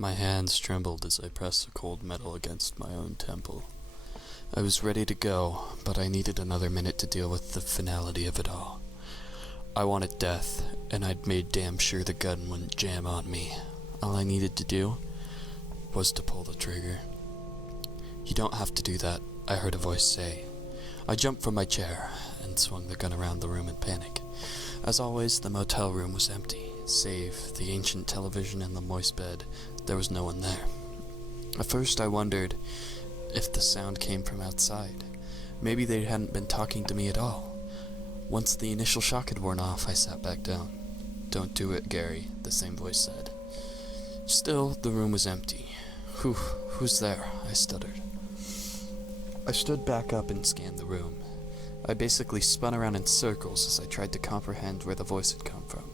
My hands trembled as I pressed the cold metal against my own temple. I was ready to go, but I needed another minute to deal with the finality of it all. I wanted death, and I'd made damn sure the gun wouldn't jam on me. All I needed to do was to pull the trigger. "You don't have to do that," I heard a voice say. I jumped from my chair and swung the gun around the room in panic. As always, the motel room was empty. Save the ancient television and the moist bed, there was no one there. At first I wondered if the sound came from outside. Maybe they hadn't been talking to me at all. Once the initial shock had worn off, I sat back down. "Don't do it, Gary," the same voice said. Still, the room was empty. Who's there?" I stuttered. I stood back up and scanned the room. I basically spun around in circles as I tried to comprehend where the voice had come from.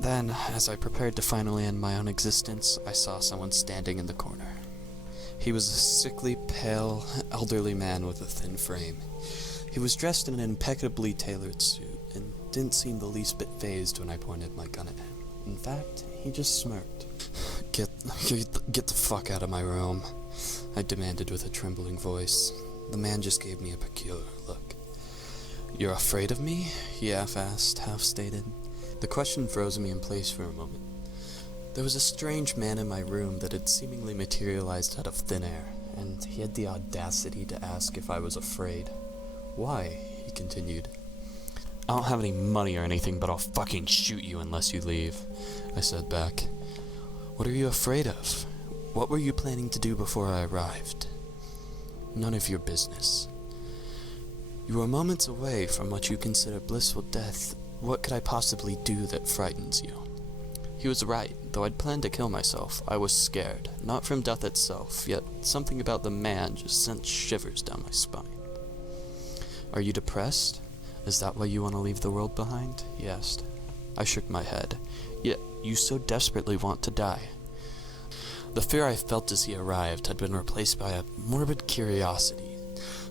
Then, as I prepared to finally end my own existence, I saw someone standing in the corner. He was a sickly, pale, elderly man with a thin frame. He was dressed in an impeccably tailored suit, and didn't seem the least bit fazed when I pointed my gun at him. In fact, he just smirked. Get the fuck out of my room," I demanded with a trembling voice. The man just gave me a peculiar look. "You're afraid of me?" he half-asked, half-stated. The question froze me in place for a moment. There was a strange man in my room that had seemingly materialized out of thin air, and he had the audacity to ask if I was afraid. "Why?" he continued. "I don't have any money or anything, but I'll fucking shoot you unless you leave," I said back. "What are you afraid of? What were you planning to do before I arrived?" "None of your business." "You are moments away from what you consider blissful death. What could I possibly do that frightens you?" He was right. Though I'd planned to kill myself, I was scared, not from death itself, yet something about the man just sent shivers down my spine. "Are you depressed? Is that why you want to leave the world behind?" he asked. I shook my head. "Yet you so desperately want to die." The fear I felt as he arrived had been replaced by a morbid curiosity.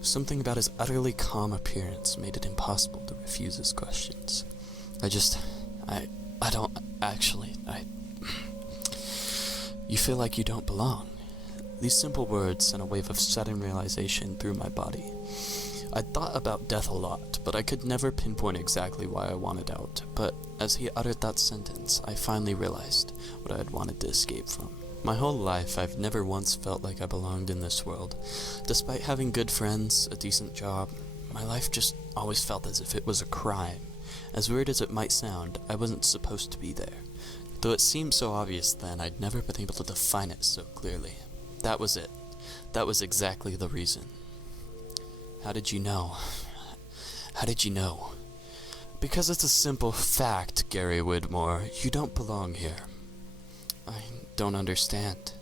Something about his utterly calm appearance made it impossible to refuse his questions. I don't actually, You feel like you don't belong." These simple words sent a wave of sudden realization through my body. I'd thought about death a lot, but I could never pinpoint exactly why I wanted out. But as he uttered that sentence, I finally realized what I had wanted to escape from. My whole life, I've never once felt like I belonged in this world. Despite having good friends, a decent job, my life just always felt as if it was a crime. As weird as it might sound, I wasn't supposed to be there. Though it seemed so obvious then, I'd never been able to define it so clearly. That was it. That was exactly the reason. "How did you know?" "How did you know?" "Because it's a simple fact, Gary Widmore. You don't belong here." "I don't understand."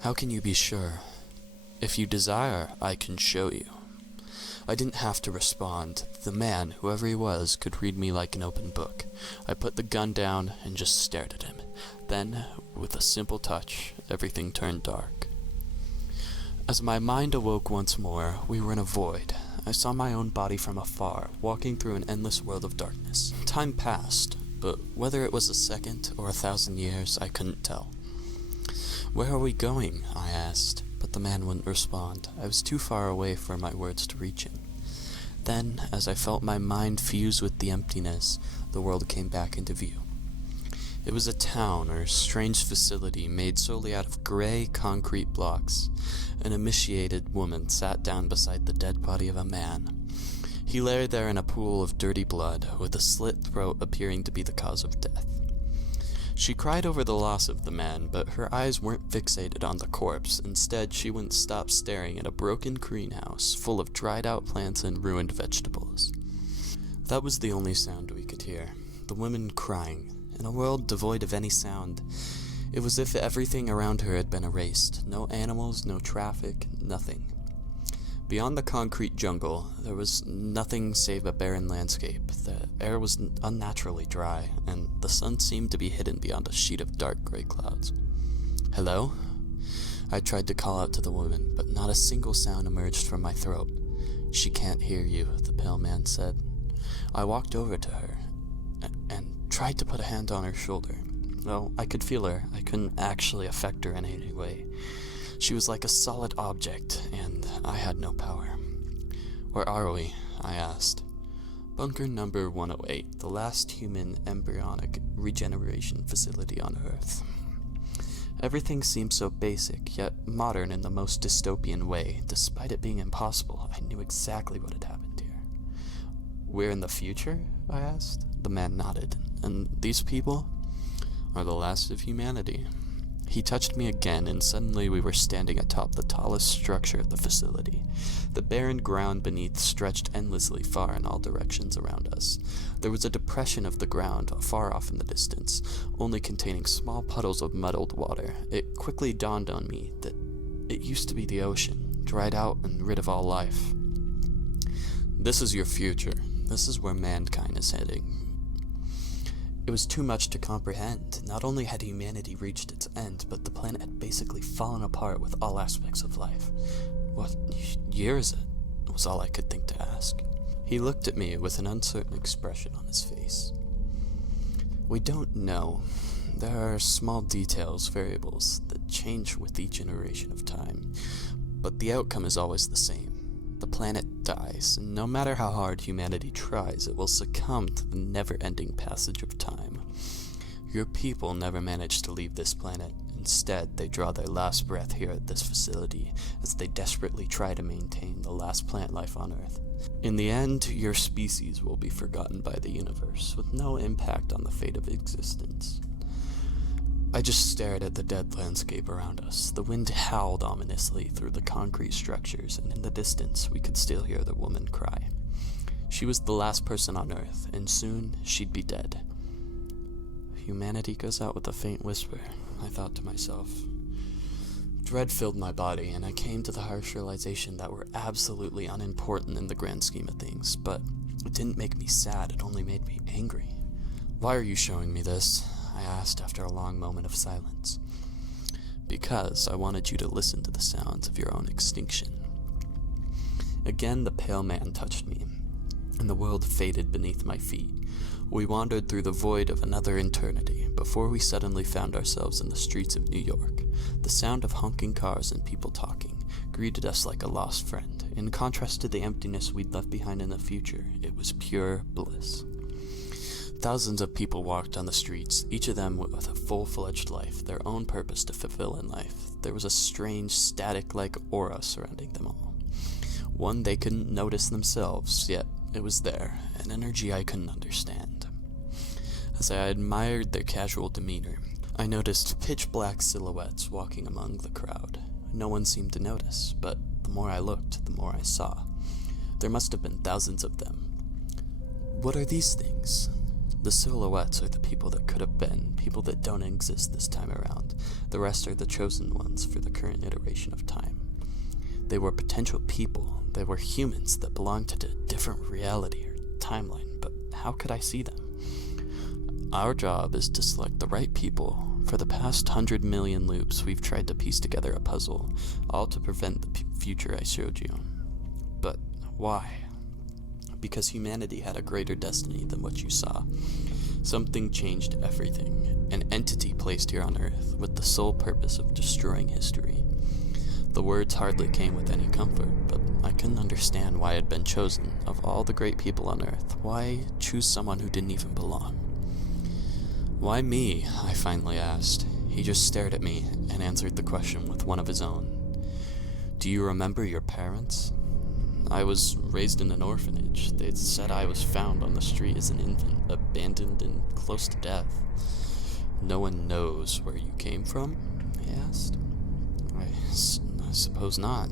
"How can you be sure?" "If you desire, I can show you." I didn't have to respond. The man, whoever he was, could read me like an open book. I put the gun down and just stared at him. Then, with a simple touch, everything turned dark. As my mind awoke once more, we were in a void. I saw my own body from afar, walking through an endless world of darkness. Time passed, but whether it was a second or 1,000 years, I couldn't tell. "Where are we going?" I asked, but the man wouldn't respond. I was too far away for my words to reach him. Then, as I felt my mind fuse with the emptiness, the world came back into view. It was a town or strange facility made solely out of gray concrete blocks. An emaciated woman sat down beside the dead body of a man. He lay there in a pool of dirty blood, with a slit throat appearing to be the cause of death. She cried over the loss of the man, but her eyes weren't fixated on the corpse. Instead, she wouldn't stop staring at a broken greenhouse full of dried-out plants and ruined vegetables. That was the only sound we could hear, the woman crying. In a world devoid of any sound, it was as if everything around her had been erased. No animals, no traffic, nothing. Beyond the concrete jungle, there was nothing save a barren landscape. The air was unnaturally dry, and the sun seemed to be hidden beyond a sheet of dark gray clouds. "Hello?" I tried to call out to the woman, but not a single sound emerged from my throat. "She can't hear you," the pale man said. I walked over to her and tried to put a hand on her shoulder. Well, I could feel her. I couldn't actually affect her in any way. She was like a solid object, and I had no power. "Where are we?" I asked. "Bunker number 108, the last human embryonic regeneration facility on Earth." Everything seemed so basic, yet modern in the most dystopian way. Despite it being impossible, I knew exactly what had happened here. "We're in the future?" I asked. The man nodded. "And these people are the last of humanity." He touched me again, and suddenly we were standing atop the tallest structure of the facility. The barren ground beneath stretched endlessly far in all directions around us. There was a depression of the ground far off in the distance, only containing small puddles of muddled water. It quickly dawned on me that it used to be the ocean, dried out and rid of all life. "This is your future. This is where mankind is heading." It was too much to comprehend. Not only had humanity reached its end, but the planet had basically fallen apart with all aspects of life. "What year is it?" was all I could think to ask. He looked at me with an uncertain expression on his face. "We don't know. There are small details, variables, that change with each iteration of time, but the outcome is always the same. The planet dies, and no matter how hard humanity tries, it will succumb to the never-ending passage of time. Your people never manage to leave this planet. Instead, they draw their last breath here at this facility, as they desperately try to maintain the last plant life on Earth. In the end, your species will be forgotten by the universe, with no impact on the fate of existence." I just stared at the dead landscape around us. The wind howled ominously through the concrete structures, and in the distance we could still hear the woman cry. She was the last person on Earth, and soon she'd be dead. Humanity goes out with a faint whisper, I thought to myself. Dread filled my body, and I came to the harsh realization that we're absolutely unimportant in the grand scheme of things, but it didn't make me sad, it only made me angry. "Why are you showing me this?" I asked after a long moment of silence. "Because I wanted you to listen to the sounds of your own extinction." Again the pale man touched me, and the world faded beneath my feet. We wandered through the void of another eternity before we suddenly found ourselves in the streets of New York. The sound of honking cars and people talking greeted us like a lost friend. In contrast to the emptiness we'd left behind in the future, it was pure bliss. Thousands of people walked on the streets, each of them with a full-fledged life, their own purpose to fulfill in life. There was a strange, static-like aura surrounding them all. One they couldn't notice themselves, yet it was there, an energy I couldn't understand. As I admired their casual demeanor, I noticed pitch-black silhouettes walking among the crowd. No one seemed to notice, but the more I looked, the more I saw. There must have been thousands of them. What are these things? The silhouettes are the people that could have been, people that don't exist this time around. The rest are the chosen ones for the current iteration of time. They were potential people. They were humans that belonged to a different reality or timeline, but how could I see them? Our job is to select the right people. For the past 100 million loops, we've tried to piece together a puzzle, all to prevent the future I showed you. But why? Because humanity had a greater destiny than what you saw. Something changed everything, an entity placed here on Earth with the sole purpose of destroying history. The words hardly came with any comfort, but I couldn't understand why I'd been chosen. Of all the great people on Earth, why choose someone who didn't even belong? "Why me?" I finally asked. He just stared at me and answered the question with one of his own. "Do you remember your parents?" "I was raised in an orphanage. They said I was found on the street as an infant, abandoned and close to death." "No one knows where you came from?" he asked. I suppose not.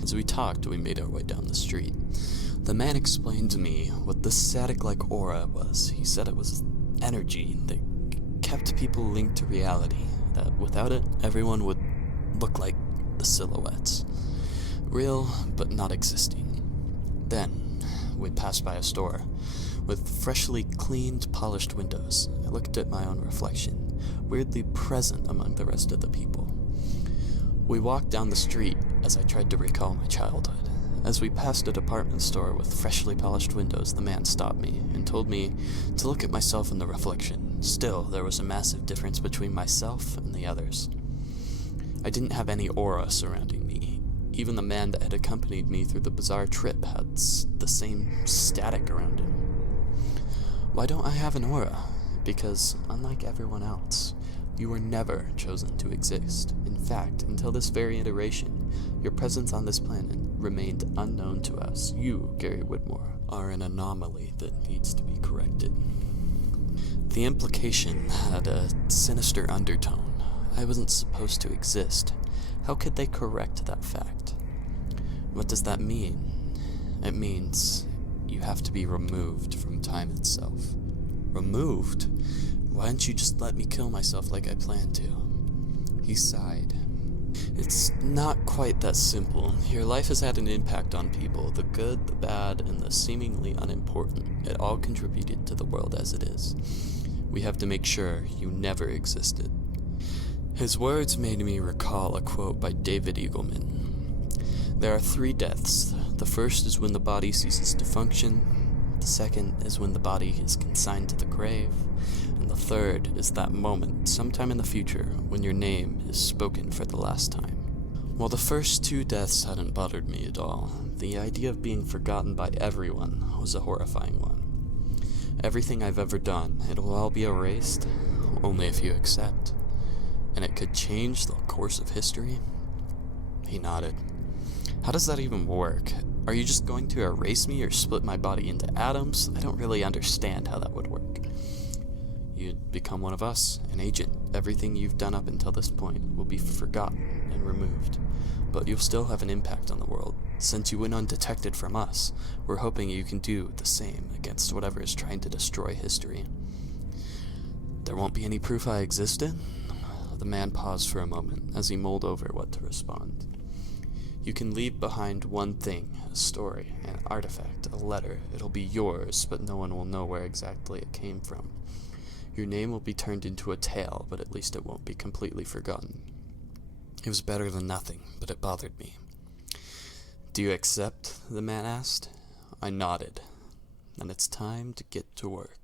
As we talked, we made our way down the street. The man explained to me what the static-like aura was. He said it was energy that kept people linked to reality, that without it, everyone would look like the silhouettes. Real, but not existing. Then, we passed by a store with freshly cleaned, polished windows. I looked at my own reflection, weirdly present among the rest of the people. We walked down the street as I tried to recall my childhood. As we passed a department store with freshly polished windows, the man stopped me and told me to look at myself in the reflection. Still, there was a massive difference between myself and the others. I didn't have any aura surrounding me. Even the man that had accompanied me through the bizarre trip had the same static around him. Why don't I have an aura? Because, unlike everyone else, you were never chosen to exist. In fact, until this very iteration, your presence on this planet remained unknown to us. You, Gary Whitmore, are an anomaly that needs to be corrected. The implication had a sinister undertone. I wasn't supposed to exist. How could they correct that fact? What does that mean? It means you have to be removed from time itself. Removed? Why didn't you just let me kill myself like I planned to? He sighed. It's not quite that simple. Your life has had an impact on people, the good, the bad, and the seemingly unimportant. It all contributed to the world as it is. We have to make sure you never existed. His words made me recall a quote by David Eagleman. There are 3 deaths. The first is when the body ceases to function. The second is when the body is consigned to the grave. And the third is that moment, sometime in the future, when your name is spoken for the last time. While the first 2 deaths hadn't bothered me at all, the idea of being forgotten by everyone was a horrifying one. Everything I've ever done, it'll all be erased, only if you accept. And it could change the course of history? He nodded. How does that even work? Are you just going to erase me or split my body into atoms? I don't really understand how that would work. You'd become one of us, an agent. Everything you've done up until this point will be forgotten and removed. But you'll still have an impact on the world. Since you went undetected from us, we're hoping you can do the same against whatever is trying to destroy history. There won't be any proof I existed? The man paused for a moment as he mulled over what to respond. You can leave behind one thing, a story, an artifact, a letter. It'll be yours, but no one will know where exactly it came from. Your name will be turned into a tale, but at least it won't be completely forgotten. It was better than nothing, but it bothered me. Do you accept? The man asked. I nodded. Then it's time to get to work.